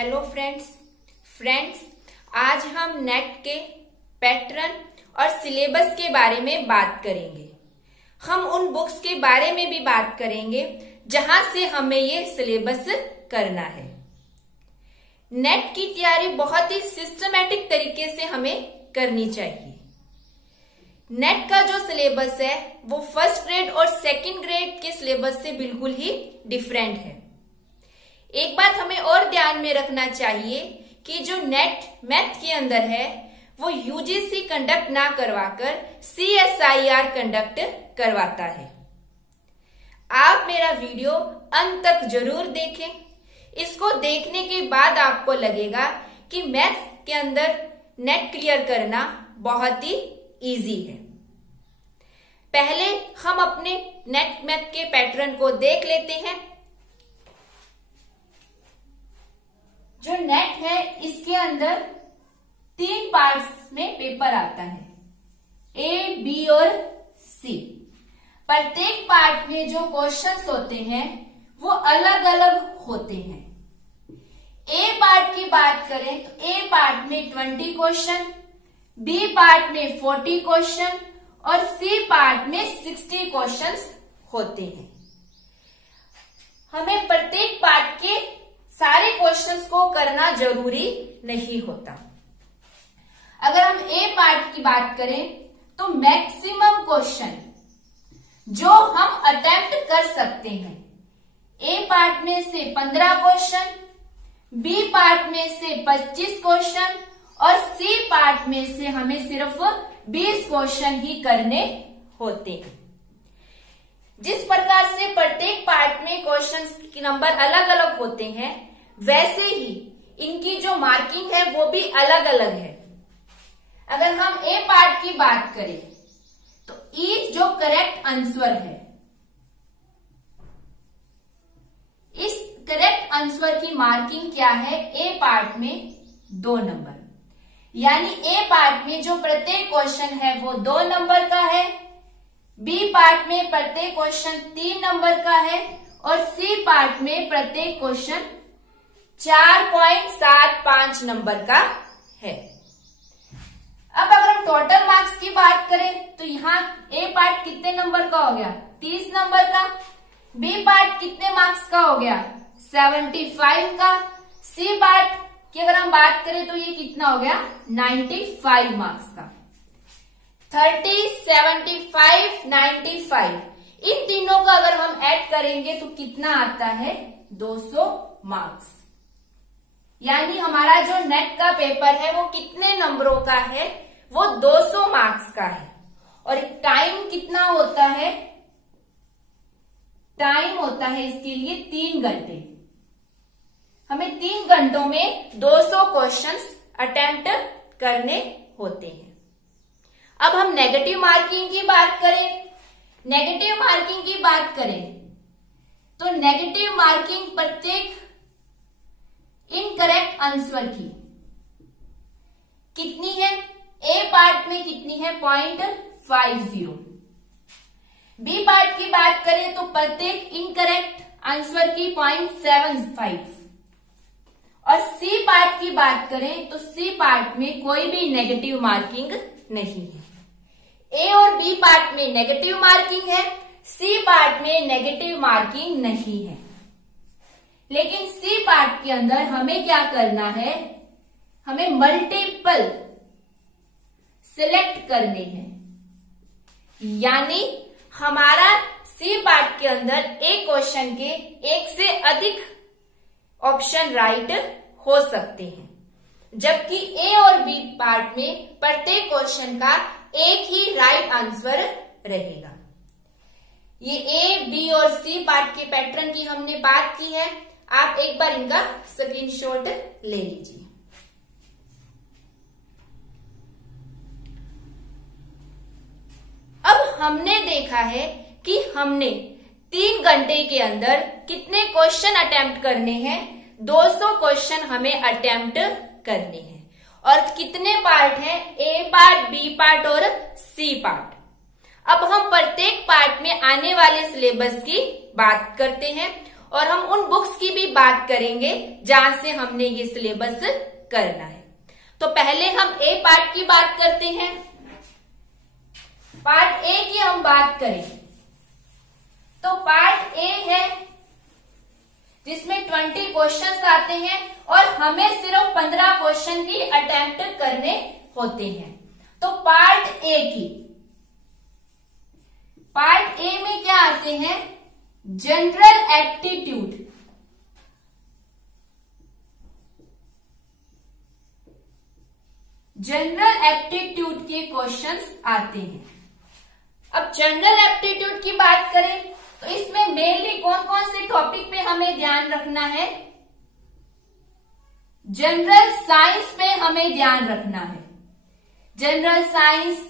Hello friends आज हम net के पैटर्न और सिलेबस के बारे में बात करेंगे। हम उन बुक्स के बारे में भी बात करेंगे जहां से हमें ये सिलेबस करना है। नेट की तैयारी बहुत ही सिस्टमैटिक तरीके से हमें करनी चाहिए। नेट का जो सिलेबस है वो फर्स्ट ग्रेड और सेकंड ग्रेड के सिलेबस से बिल्कुल ही डिफरेंट है। एक बात हमें और ध्यान में रखना चाहिए कि जो नेट मैथ के अंदर है वो यूजीसी कंडक्ट ना करवाकर CSIR कंडक्ट करवाता है। आप मेरा वीडियो अंत तक जरूर देखें। इसको देखने के बाद आपको लगेगा कि मैथ के अंदर नेट क्लियर करना बहुत ही इजी है। पहले हम अपने नेट मैथ के पैटर्न को देख लेते हैं। जो नेट है इसके अंदर 3 पार्ट्स में पेपर आता है, A, B और C। प्रत्येक पार्ट में जो क्वेश्चंस होते हैं वो अलग अलग होते हैं। A पार्ट की बात करें तो A पार्ट में 20 क्वेश्चन, B पार्ट में 40 क्वेश्चन और C पार्ट में 60 क्वेश्चंस होते हैं। हमें प्रत्येक पार्ट के सारे क्वेश्चंस को करना जरूरी नहीं होता। अगर हम A पार्ट की बात करें तो मैक्सिमम क्वेश्चन जो हम अटेम्प्ट कर सकते हैं, A पार्ट में से 15 क्वेश्चन, B पार्ट में से 25 क्वेश्चन और C पार्ट में से हमें सिर्फ 20 क्वेश्चन ही करने होते हैं। जिस प्रकार से प्रत्येक पार्ट में क्वेश्चंस के नंबर अलग अलग होते हैं, वैसे ही इनकी जो मार्किंग है वो भी अलग अलग है। अगर हम A पार्ट की बात करें तो ईच जो करेक्ट आंसर है, इस करेक्ट आंसर की मार्किंग क्या है? A पार्ट में 2 नंबर, यानी A पार्ट में जो प्रत्येक क्वेश्चन है वो 2 नंबर का है, B पार्ट में प्रत्येक क्वेश्चन 3 नंबर का है और C पार्ट में प्रत्येक क्वेश्चन 4.75 नंबर का है। अब अगर हम टोटल मार्क्स की बात करें तो यहाँ A पार्ट कितने नंबर का हो गया? 30 नंबर का। B पार्ट कितने मार्क्स का हो गया? 75 का। C पार्ट की अगर हम बात करें तो ये कितना हो गया? 95 मार्क्स का। 30, 75, 95 इन तीनों का अगर हम ऐड करेंगे तो कितना आता है? 200 मार्क्स। यानी हमारा जो नेट का पेपर है वो कितने नंबरों का है? वो 200 मार्क्स का है। और टाइम कितना होता है? टाइम होता है इसके लिए 3 घंटे। हमें 3 घंटों में 200 क्वेश्चंस अटेम्प्ट करने होते हैं। अब हम नेगेटिव मार्किंग की बात करें। नेगेटिव मार्किंग की बात करें तो नेगेटिव मार्किंग प्रत्येक इनकरेक्ट आंसर की कितनी है? A पार्ट में कितनी है? 0.50। B पार्ट की बात करें तो प्रत्येक इनकरेक्ट आंसर की 0.75 और C पार्ट की बात करें तो C पार्ट में कोई भी नेगेटिव मार्किंग नहीं है। A और B पार्ट में नेगेटिव मार्किंग है, C पार्ट में नेगेटिव मार्किंग नहीं है। लेकिन C पार्ट के अंदर हमें क्या करना है? हमें मल्टीपल सिलेक्ट करने हैं। यानी हमारा C पार्ट के अंदर एक क्वेश्चन के एक से अधिक ऑप्शन राइट हो सकते हैं, जबकि A और B पार्ट में प्रत्येक क्वेश्चन का एक ही राइट आंसर रहेगा। ये A, B और C पार्ट के पैटर्न की हमने बात की है। आप एक बार इनका स्क्रीनशॉट ले लीजिए। अब हमने देखा है कि हमने 3 घंटे के अंदर कितने क्वेश्चन अटेम्प्ट करने हैं? 200 क्वेश्चन हमें अटेम्प्ट करने हैं। और कितने पार्ट हैं? A पार्ट, B पार्ट और C पार्ट। अब हम प्रत्येक पार्ट में आने वाले सिलेबस की बात करते हैं और हम उन बुक्स की भी बात करेंगे जहां से हमने ये सिलेबस करना है। तो पहले हम ए पार्ट की बात करते हैं। पार्ट ए की हम बात करें तो पार्ट ए है जिसमें 20 क्वेश्चंस आते हैं और हमें सिर्फ 15 क्वेश्चन ही अटेम्प्ट करने होते हैं। तो पार्ट ए में क्या आते हैं? जनरल एप्टीट्यूड, जनरल एप्टीट्यूड के क्वेश्चंस आते हैं। अब जनरल एप्टीट्यूड की बात करें तो इसमें मेनली कौन कौन से टॉपिक पे हमें ध्यान रखना है? जनरल साइंस पे हमें ध्यान रखना है। General science,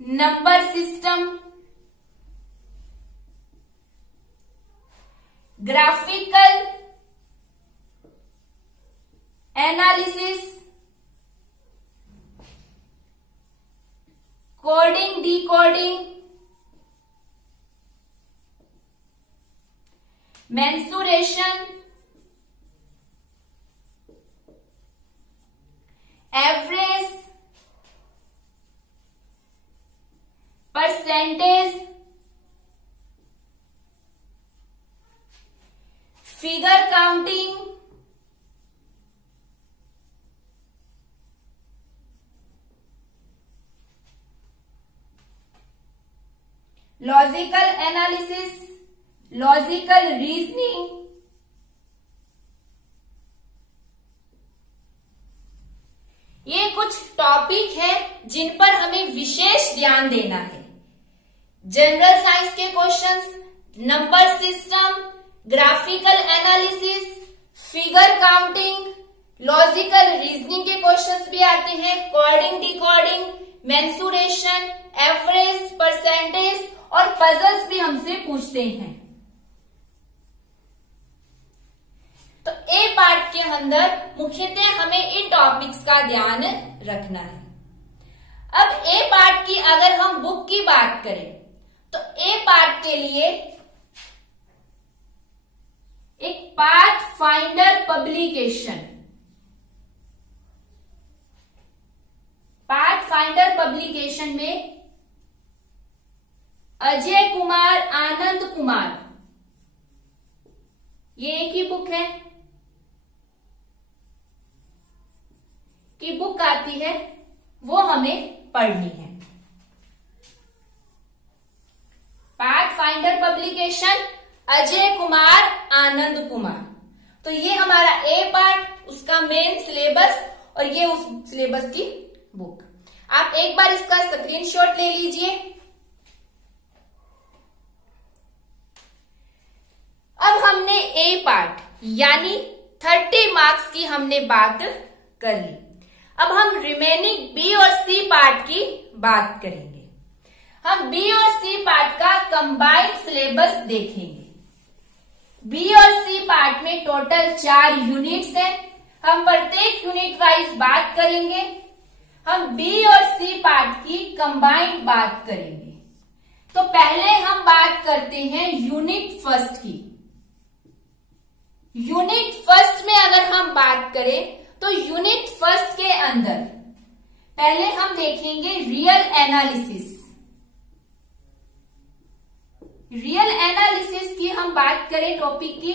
number system, graphical analysis, coding decoding, mensuration, average, percentage, figure counting, logical analysis, logical reasoning, ये कुछ टॉपिक है जिन पर हमें विशेष ध्यान देना है। जनरल साइंस के questions, number system, graphical analysis, figure counting, logical reasoning के क्वेश्चंस भी आते हैं, coding decoding, mensuration, average, percentage और पजल्स भी हमसे पूछते हैं। तो ए पार्ट के अंदर मुख्यतः हमें इन टॉपिक्स का ध्यान रखना है। अब ए पार्ट की अगर हम बुक की बात करें तो ए पार्ट के लिए एक path finder publication, path finder publication में अजय कुमार, आनंद कुमार, ये एक ही बुक है की बुक आती है, वो हमें पढ़नी है। Pathfinder publication, Ajay Kumar, Anand Kumar. तो ये हमारा ए पार्ट, उसका मेन सिलेबस और ये उस सिलेबस की बुक। आप एक बार इसका स्क्रीनशॉट ले लीजिए। अब हमने ए पार्ट यानी 30 मार्क्स की हमने बात कर ली। अब हम रिमेनिंग बी और सी पार्ट की बात करेंगे। हम बी और सी पार्ट का कंबाइंड सिलेबस देखेंगे। बी और सी पार्ट में टोटल 4 यूनिट्स हैं। हम प्रत्येक यूनिट वाइज बात करेंगे। हम बी और सी पार्ट की कंबाइंड बात करेंगे। तो पहले हम बात करते हैं यूनिट फर्स्ट की। यूनिट फर्स्ट में अगर हम बात करें तो यूनिट फर्स्ट के अंदर पहले हम देखेंगे रियल एनालिसिस। रियल एनालिसिस की हम बात करें टॉपिक की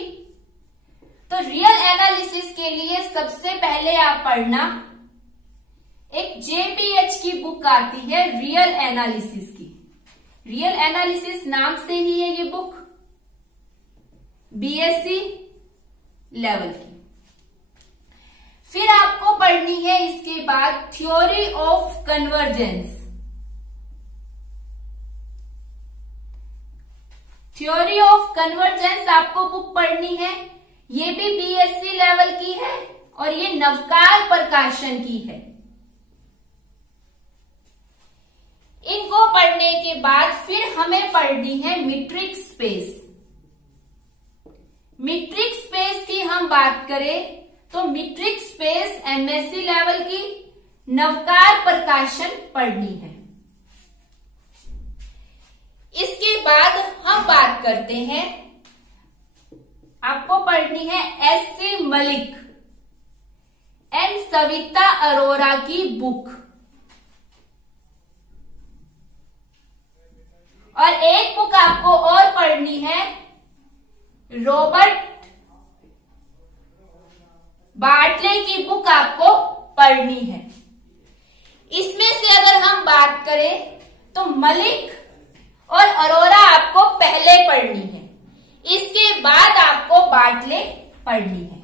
तो रियल एनालिसिस के लिए सबसे पहले आप पढ़ना एक जेपीएच की बुक आती है रियल एनालिसिस की। रियल एनालिसिस नाम से ही है ये बुक, बीएससी लेवल की। फिर आपको पढ़नी है इसके बाद theory of convergence. Theory of convergence आपको बुक पढ़नी है। ये भी बीएससी लेवल की है और ये नवकार प्रकाशन की है। इनको पढ़ने के बाद फिर हमें पढ़नी है मीट्रिक स्पेस। मीट्रिक स्पेस की हम बात करें तो मीट्रिक स्पेस एमएससी लेवल की नवकार प्रकाशन पढ़नी है। इसके बाद हम बात करते हैं आपको पढ़नी है S.C. मलिक एंड सविता अरोरा की बुक। और एक बुक आपको और पढ़नी है रॉबर्ट बार्टले की बुक आपको पढ़नी है। इसमें से अगर हम बात करें तो मलिक और अरोरा आपको पहले पढ़नी है, इसके बाद आपको बार्टले पढ़नी है।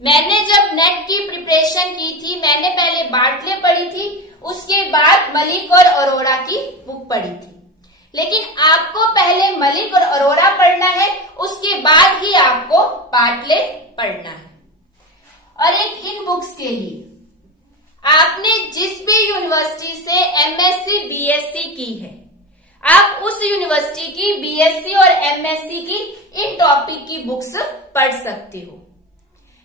मैंने जब नेट की प्रिपरेशन की थी मैंने पहले बार्टले पढ़ी थी, उसके बाद मलिक और अरोरा की बुक पढ़ी थी। लेकिन आपको पहले मलिक और अरोरा पढ़ना है, उसके बाद ही आपको बार्टले पढ़ना है। और एक इन बुक्स के लिए आपने जिस भी यूनिवर्सिटी से एमएससी बीएससी की है, आप उस यूनिवर्सिटी की बीएससी और एमएससी की इन टॉपिक की बुक्स पढ़ सकते हो।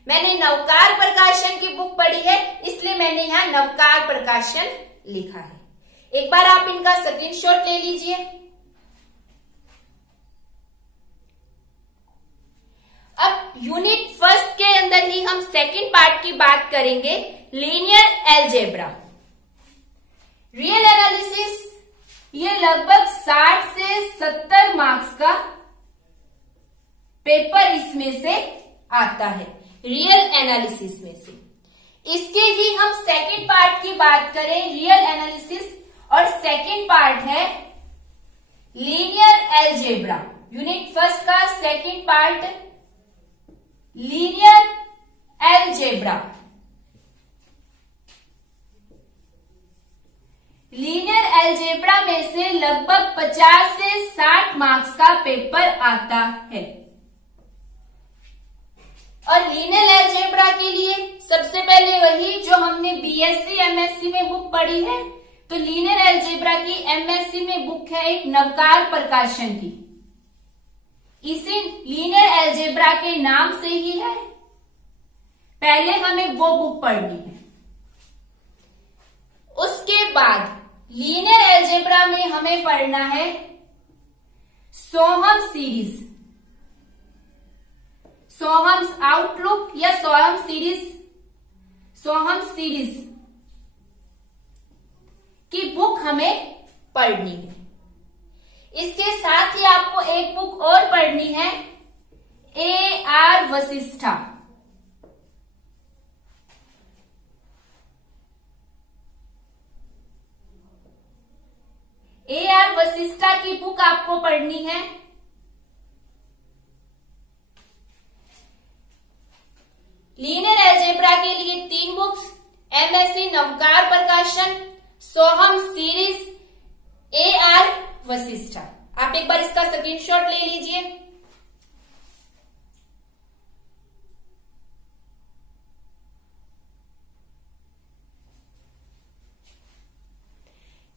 मैंने नवकार प्रकाशन की बुक पढ़ी है, इसलिए मैंने यहाँ नवकार प्रकाशन लिखा है। एक बार आप इनका स्क्रीनशॉट ले लीजिए। अब यूनिट फर्स्ट के अंदर ही हम सेकंड पार्ट की बात करेंगे, लीनियर अलजेब्रा। रियल एनालिसिस ये लगभग 60 से 70 मार्क्स का पेपर इसमें से आता है, रियल एनालिसिस में से। इसके ही हम सेकंड पार्ट की बात करें, रियल एनालिसिस, और सेकंड पार्ट है लीनियर अलजेब्रा। यूनिट फर्स्ट का second part linear algebra. Linear algebra में से लगभग 50 से 60 मार्क्स का पेपर आता है। और लीनियर अलजेब्रा के लिए सबसे पहले वही जो हमने बीएससी एमएससी में बुक पढ़ी है, तो लीनियर अलजेब्रा की एमएससी में बुक है एक नवकार प्रकाशन की। इसी लीनियर अलजेब्रा के नाम से ही है, पहले हमें वो बुक पढ़नी है। उसके बाद लीनियर अलजेब्रा में हमें पढ़ना है सोहम सीरीज, सोहम्स आउटलुक या सोहम सीरीज की बुक हमें पढ़नी है। इसके साथ ही आपको एक बुक और पढ़नी है A.R. वशिष्ठा। A.R. वशिष्ठा की बुक आपको पढ़नी है। लीनियर अलजेब्रा के लिए 3 बुक्स, एमएससी नवकार प्रकाशन, सोहम सीरीज, A.R. वशिष्ठा। आप एक बार इसका स्क्रीनशॉट ले लीजिए।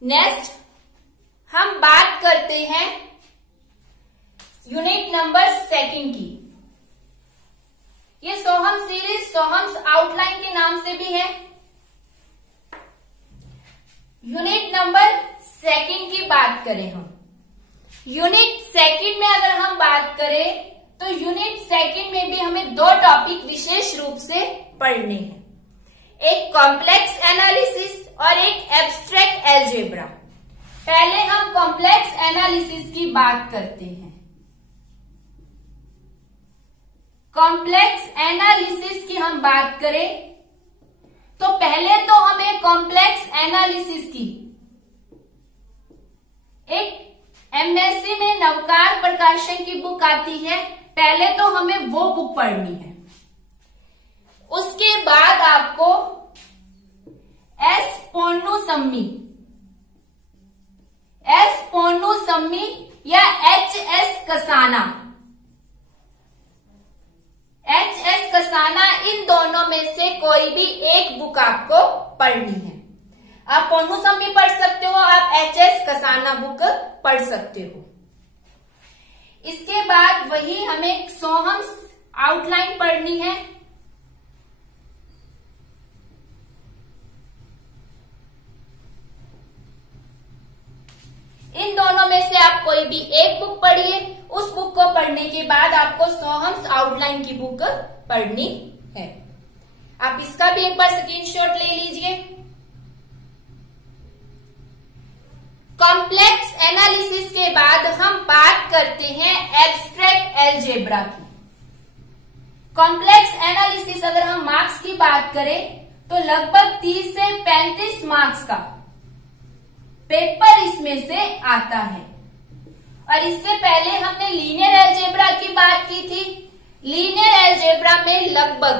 नेक्स्ट हम बात करते हैं यूनिट नंबर 2 की। ये सोहम सीरीज सोहम्स आउटलाइन के नाम से भी है। यूनिट नंबर 2 की बात करें हम, यूनिट 2 में अगर हम बात करें तो यूनिट 2 में भी हमें 2 टॉपिक विशेष रूप से पढ़ने हैं, एक कॉम्प्लेक्स एनालिसिस और एक एब्स्ट्रैक्ट अलजेब्रा। पहले हम कॉम्प्लेक्स एनालिसिस की बात करते हैं। कॉम्प्लेक्स एनालिसिस की हम बात करें तो पहले तो हमें कॉम्प्लेक्स एनालिसिस की एक एमएससी में नवकार प्रकाशन की बुक आती है, पहले तो हमें वो बुक पढ़नी है। उसके बाद आपको एस पोन्नुसम्मी या HS कसाना, इन दोनों में से कोई भी एक बुक आपको पढ़नी है। आप पोन्नुसम्मी पढ़ सकते हो, आप HS कसाना बुक पढ़ सकते हो। इसके बाद वही हमें सोहम्स आउटलाइन पढ़नी है। इन दोनों में से आप कोई भी एक बुक पढ़िए, उस बुक को पढ़ने के बाद आपको सोहम्स आउटलाइन की बुक पढ़नी है। आप इसका भी एक बार स्क्रीनशॉट ले लीजिए। कॉम्प्लेक्स एनालिसिस के बाद हम बात करते हैं एब्स्ट्रैक्ट अलजेब्रा की। कॉम्प्लेक्स एनालिसिस अगर हम मार्क्स की बात करें तो लगभग 30 से 35 मार्क्स का पेपर इसमें से आता है। और इससे पहले हमने लीनियर अलजेब्रा की बात की थी। लीनियर अलजेब्रा में लगभग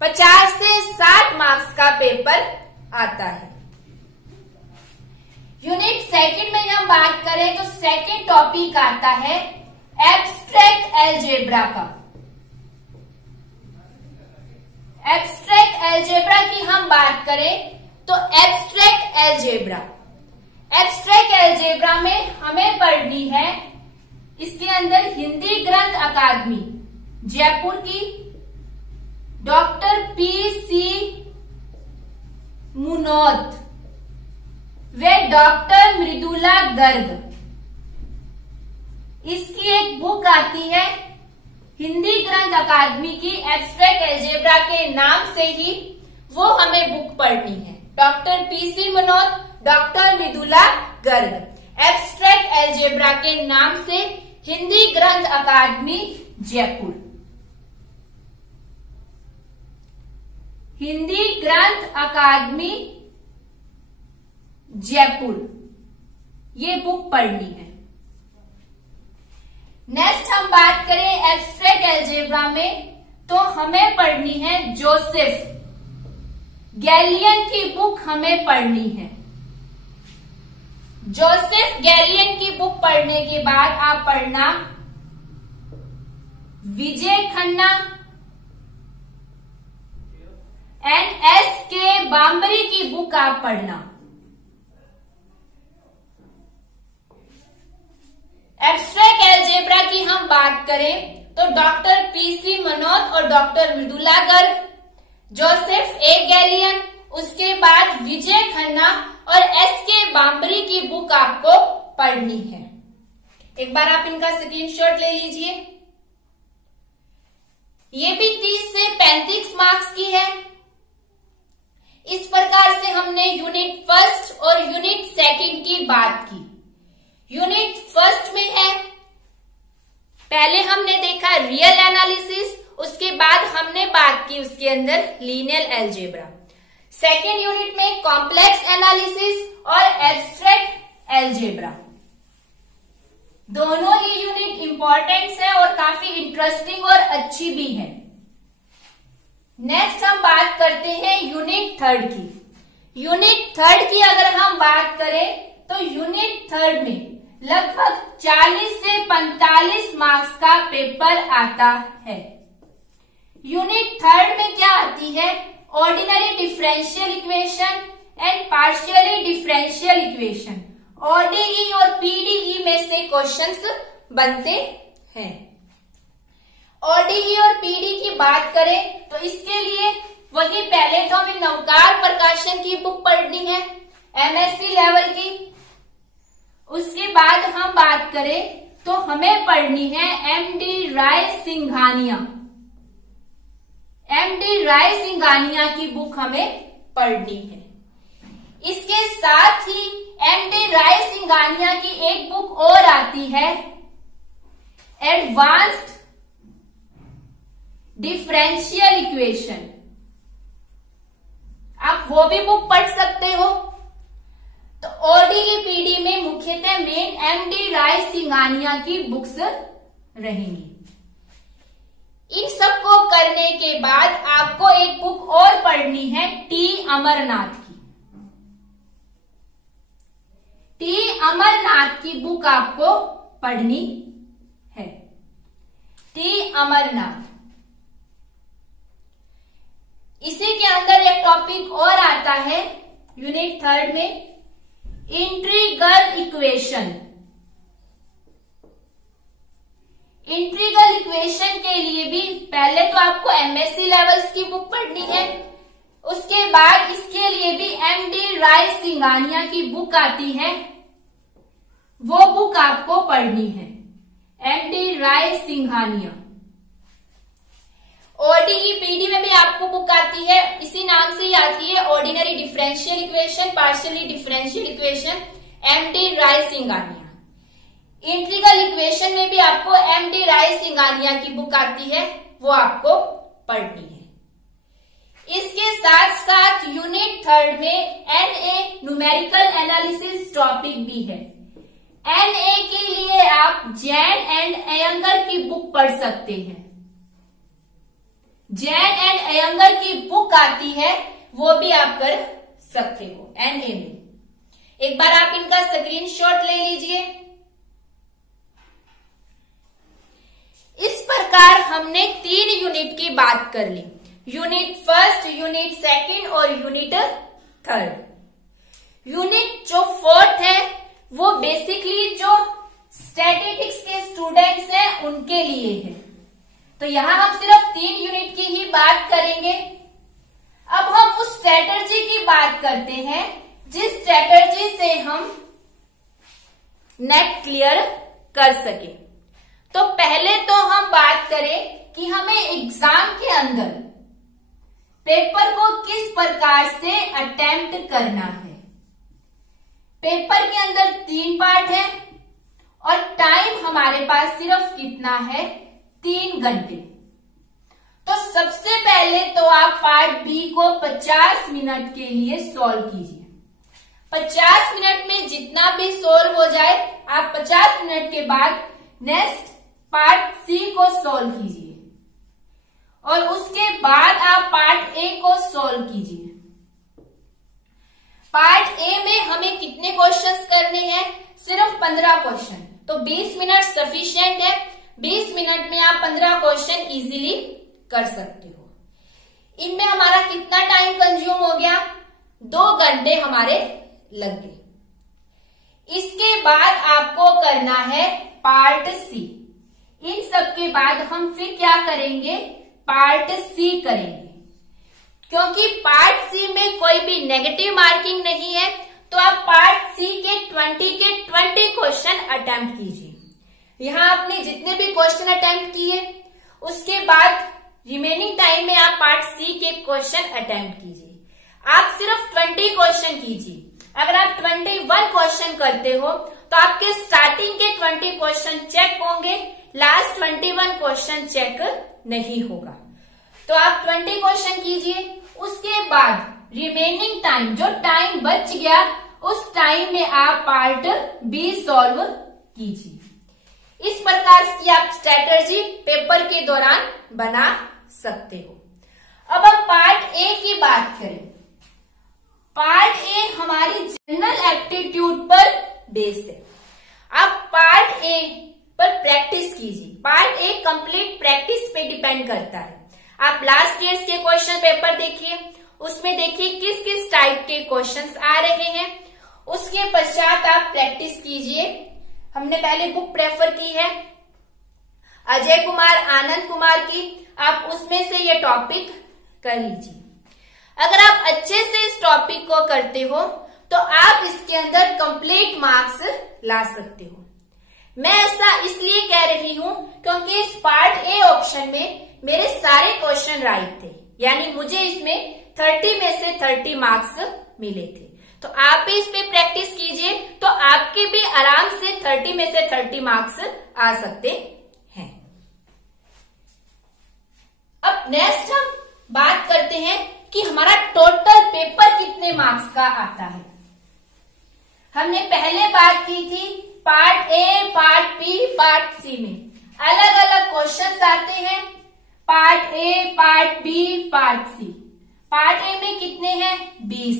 50 से 60 मार्क्स का पेपर आता है। यूनिट सेकंड में हम बात करें तो सेकंड टॉपिक आता है एब्स्ट्रैक्ट अलजेब्रा का। एब्स्ट्रैक्ट अलजेब्रा की हम बात करें तो एब्स्ट्रैक्ट अलजेब्रा में हमें पढ़नी है, इसके अंदर हिंदी ग्रंथ अकादमी जयपुर की डॉक्टर पी.सी. मुनोत वे डॉक्टर मृदुला गर्ग, इसकी एक बुक आती है हिंदी ग्रंथ अकादमी की एब्स्ट्रैक्ट अलजेब्रा के नाम से ही वो हमें बुक पढ़नी है। Doctor PC. Munot, doctor Mridula Garg, abstract algebra के नाम से हिंदी ग्रंथ अकादमी जयपुर। हिंदी ग्रंथ अकादमी जयपुर, ये बुक पढ़नी है। नेक्स्ट हम बात करें एब्स्ट्रैक्ट अलजेब्रा में तो हमें पढ़नी है जोसेफ गैलियन की बुक हमें पढ़नी है। जोसेफ गैलियन की बुक पढ़ने के बाद आप पढ़ना विजय खन्ना एंड एस.के. बाम्बरी की बुक आप पढ़ना। एब्स्ट्रैक्ट अलजेब्रा की हम बात करें तो डॉक्टर पी.सी. मुनोत और doctor Mridula Garg, Joseph A. Gallian, उसके बाद विजय खन्ना और एस.के. बाम्बरी की बुक आपको पढ़नी है। एक बार आप इनका स्क्रीनशॉट ले लीजिए। ये भी 30 से 35 मार्क्स की है। इस प्रकार से हमने यूनिट फर्स्ट और यूनिट सेकंड की बात की। यूनिट फर्स्ट में है, पहले हमने देखा रियल एनालिसिस, उसके बाद हमने बात की उसके अंदर लीनियर अलजेब्रा। सेकेंड यूनिट में कॉम्प्लेक्स एनालिसिस और एब्स्ट्रैक्ट अलजेब्रा। दोनों ही यूनिट इंपॉर्टेंट है और काफी इंटरेस्टिंग और अच्छी भी है। नेक्स्ट हम बात करते हैं यूनिट थर्ड की। यूनिट थर्ड की अगर हम बात करें तो यूनिट थर्ड में लगभग 40 से 45 मार्क्स का पेपर आता है। यूनिट थर्ड में क्या आती है? Ordinary differential equation and partially differential equation. ODE और पीडीई में से क्वेश्चंस बनते हैं। ओडीई और पीडी की बात करें तो इसके लिए वही पहले तो हमें नवकार प्रकाशन की बुक पढ़नी है एमएससी लेवल की। उसके बाद हम बात करें तो हमें पढ़नी है एमडी राय सिंघानिया। एमडी राय सिंघानिया की बुक हमें पढ़नी है। इसके साथ ही एमडी राय सिंघानिया की एक बुक और आती है एडवांस्ड डिफरेंशियल इक्वेशन। आप वो भी बुक पढ़ सकते हो। तो ओडीई पीडी में मुख्यतः मेन एमडी राय सिंघानिया की बुक्स रहेंगी। इन सबको करने के बाद आपको एक बुक और पढ़नी है टी अमरनाथ की। टी अमरनाथ की बुक आपको पढ़नी है। टी अमरनाथ। इसी के अंदर एक टॉपिक और आता है यूनिट थर्ड में इंटीग्रल इक्वेशन। इंटीग्रल इक्वेशन के लिए भी पहले तो आपको एमएससी लेवल्स की बुक पढ़नी है। उसके बाद इसके लिए भी एमडी राय सिंघानिया की बुक आती है, वो बुक आपको पढ़नी है। MD Rai Singhania. ODE PD में भी आपको बुक आती है, इसी नाम से ही आती है, ordinary differential equation, partially differential equation, MD Rai Singhania. Integral equation में भी आपको एमडी राय सिंघानिया की बुक आती है, वो आपको पढ़नी है। इसके साथ साथ यूनिट 3 में एनए न्यूमेरिकल एनालिसिस टॉपिक भी है। एनए के लिए आप जैन एंड अयंगर की बुक पढ़ सकते हैं। जैन एंड अयंगर की बुक आती है, वो भी आप कर सकते हो एनए में। एक बार आप इनका स्क्रीनशॉट ले लीजिए। इस प्रकार हमने 3 यूनिट की बात कर ली, यूनिट 1, यूनिट 2 और यूनिट 3। यूनिट जो 4 है वो बेसिकली जो स्टैटिस्टिक्स के स्टूडेंट्स हैं उनके लिए है। तो यहां हम सिर्फ 3 यूनिट की ही बात करेंगे। अब हम उस स्ट्रेटजी की बात करते हैं जिस स्ट्रेटजी से हम नेट क्लियर कर सके। तो पहले तो हम बात करें कि हमें एग्जाम के अंदर पेपर को किस प्रकार से अटेम्प्ट करना है। पेपर के अंदर 3 पार्ट है और टाइम हमारे पास सिर्फ कितना है, 3 घंटे। तो सबसे पहले तो आप पार्ट बी को 50 मिनट के लिए सॉल्व कीजिए। 50 मिनट में जितना भी सॉल्व हो जाए, आप 50 मिनट के बाद नेक्स्ट पार्ट सी को सॉल्व कीजिए और उसके बाद आप पार्ट ए को सॉल्व कीजिए। पार्ट ए में हमें कितने क्वेश्चंस करने हैं, सिर्फ 15 क्वेश्चन। तो 20 मिनट सफिशिएंट है, 20 मिनट में आप 15 क्वेश्चन इजीली कर सकते हो। इनमें हमारा कितना टाइम कंज्यूम हो गया, 2 घंटे हमारे लग गए। इसके बाद आपको करना है पार्ट सी। इन सब के बाद हम फिर क्या करेंगे, पार्ट सी करेंगे। क्योंकि पार्ट सी में कोई भी नेगेटिव मार्किंग नहीं है, तो आप पार्ट सी के 20 क्वेश्चन अटेम्प्ट कीजिए। यहां आपने जितने भी क्वेश्चन अटेम्प्ट किए, उसके बाद रिमेनिंग टाइम में आप पार्ट सी के क्वेश्चन अटेम्प्ट कीजिए। आप सिर्फ 20 क्वेश्चन कीजिए। अगर आप 21 क्वेश्चन करते हो तो आपके स्टार्टिंग के 20 क्वेश्चन चेक होंगे, लास्ट 21 क्वेश्चन चेक नहीं होगा। तो आप 20 क्वेश्चन कीजिए। उसके बाद रिमेनिंग टाइम, जो टाइम बच गया, उस टाइम में आप पार्ट बी सॉल्व कीजिए। इस प्रकार की आप स्ट्रेटजी पेपर के दौरान बना सकते हो। अब हम पार्ट ए की बात करें। पार्ट ए हमारी जनरल एप्टीट्यूड पर बेस है। अब पार्ट ए पर प्रैक्टिस कीजिए। पार्ट ए कंप्लीट प्रैक्टिस पे डिपेंड करता है। आप लास्ट ईयर्स के क्वेश्चन पेपर देखिए, उसमें देखिए किस किस टाइप के क्वेश्चंस आ रहे हैं। उसके पश्चात आप प्रैक्टिस कीजिए। हमने पहले बुक प्रेफर की है अजय कुमार, आनंद कुमार की, आप उसमें से ये टॉपिक कर लीजिए। अगर आप अच्छे से इस टॉपिक को करते हो तो आप इसके अंदर कंप्लीट मार्क्स ला सकते हो। मैं ऐसा इसलिए कह रही हूं क्योंकि इस पार्ट ए ऑप्शन में मेरे सारे क्वेश्चन राइट थे, यानी मुझे इसमें 30 में से 30 मार्क्स मिले थे। तो आप भी इस पे प्रैक्टिस कीजिए, तो आपके भी आराम से 30 में से 30 मार्क्स आ सकते हैं। अब नेक्स्ट हम बात करते हैं कि हमारा टोटल पेपर कितने मार्क्स का आता है। हमने पहले बात की थी part A, part B, part C में अलग अलग क्वेश्चंस आते हैं। Part A, part B, part C. Part A में कितने हैं, 20।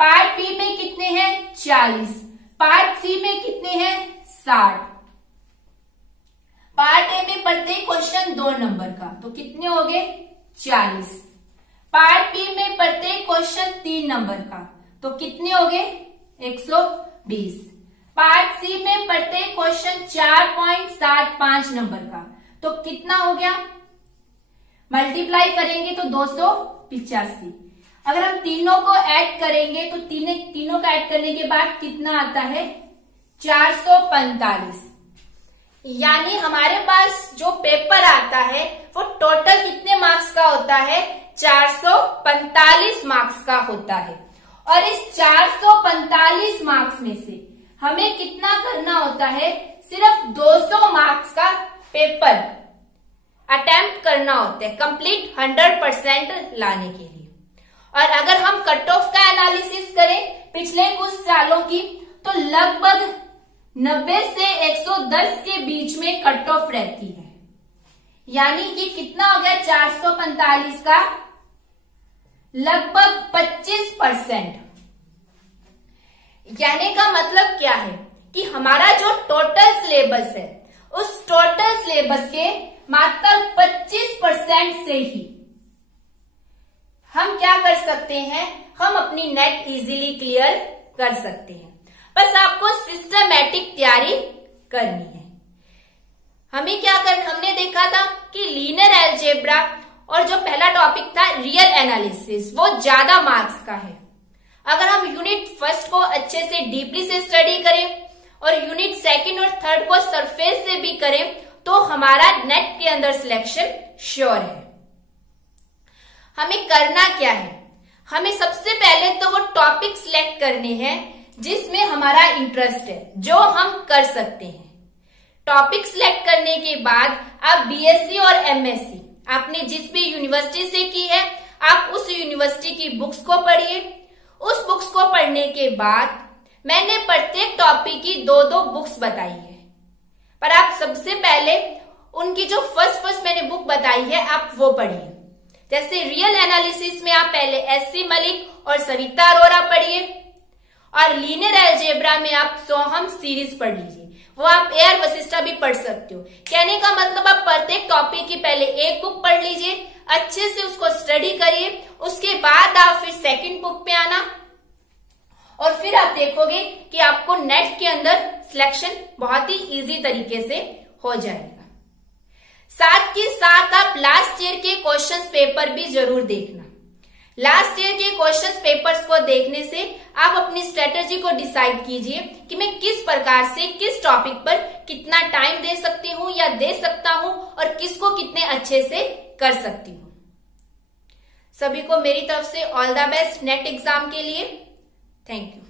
पार्ट बी में कितने हैं, 40। पार्ट सी में कितने हैं, 60। पार्ट ए में प्रत्येक क्वेश्चन 2 नंबर का, तो कितने हो गए, 40। पार्ट बी में प्रत्येक क्वेश्चन 3 नंबर का, तो कितने हो गए, 120। पार्ट सी में प्रत्येक क्वेश्चन 4.75 नंबर का, तो कितना हो गया, मल्टीप्लाई करेंगे तो 285। अगर हम तीनों को ऐड करेंगे तो तीनों का ऐड करने के बाद कितना आता है, 445। यानी हमारे पास जो पेपर आता है वो टोटल कितने मार्क्स का होता है? 445 मार्क्स का होता है। और इस 445 मार्क्स में से हमें कितना करना होता है? सिर्फ 200 मार्क्स का पेपर अटेम्प्ट करना होता है कंप्लीट 100% लाने के लिए। और अगर हम कट ऑफ का एनालिसिस करें पिछले कुछ सालों की, तो लगभग 90 से 110 के बीच में कट ऑफ रहती है। यानी कि कितना हो गया? 445 का लगभग 25%। कहने का मतलब क्या है कि हमारा जो टोटल सिलेबस है उस टोटल सिलेबस के मात्र 25% से ही हम क्या कर सकते हैं? हम अपनी नेट इजीली क्लियर कर सकते हैं। बस आपको सिस्टमैटिक तैयारी करनी है। हमें क्या करना? हमने देखा था कि लीनियर अलजेब्रा और जो पहला टॉपिक था रियल एनालिसिस, वो ज्यादा मार्क्स का है। अगर हम यूनिट फर्स्ट को अच्छे से डीपली से स्टडी करें और यूनिट सेकंड और थर्ड को सरफेस से भी करें तो हमारा नेट के अंदर सिलेक्शन श्योर है। हमें करना क्या है? हमें सबसे पहले तो वो टॉपिक सिलेक्ट करने हैं जिसमें हमारा इंटरेस्ट है, जो हम कर सकते हैं। टॉपिक सिलेक्ट करने के बाद आप बीएससी और एमएससी आपने जिस भी यूनिवर्सिटी से की है, आप उस यूनिवर्सिटी की बुक्स को पढ़िए। उस बुक्स को पढ़ने के बाद मैंने प्रत्येक टॉपिक की 2-2 बुक्स बताई है, पर आप सबसे पहले उनकी जो फर्स्ट मैंने बुक बताई है आप वो पढ़िए। जैसे रियल एनालिसिस में आप पहले एससी मलिक और सविता अरोरा पढ़िए, और लीनियर अलजेब्रा में आप सोहम सीरीज पढ़ लीजिए। वो आप एयर वशिष्ठा भी पढ़ सकते हो। कहने का मतलब आप प्रत्येक टॉपिक की पहले एक बुक पढ़ लीजिए, अच्छे से उसको स्टडी करिए, उसके बाद आप फिर सेकंड बुक पे आना और फिर आप देखोगे कि आपको नेट के अंदर सिलेक्शन बहुत ही इजी तरीके से हो जाएगा। साथ के साथ आप लास्ट ईयर के क्वेश्चंस पेपर भी जरूर देखना। लास्ट ईयर के क्वेश्चंस पेपर्स को देखने से आप अपनी स्ट्रेटेजी को डिसाइड कीजिए कि मैं किस प्रकार से किस टॉपिक पर कितना टाइम दे सकती हूँ या दे सकता हूँ और किसको कितने अच्छे से कर सकती हूँ। सभी को मेरी तरफ से all the best net exam के लिए। Thank you.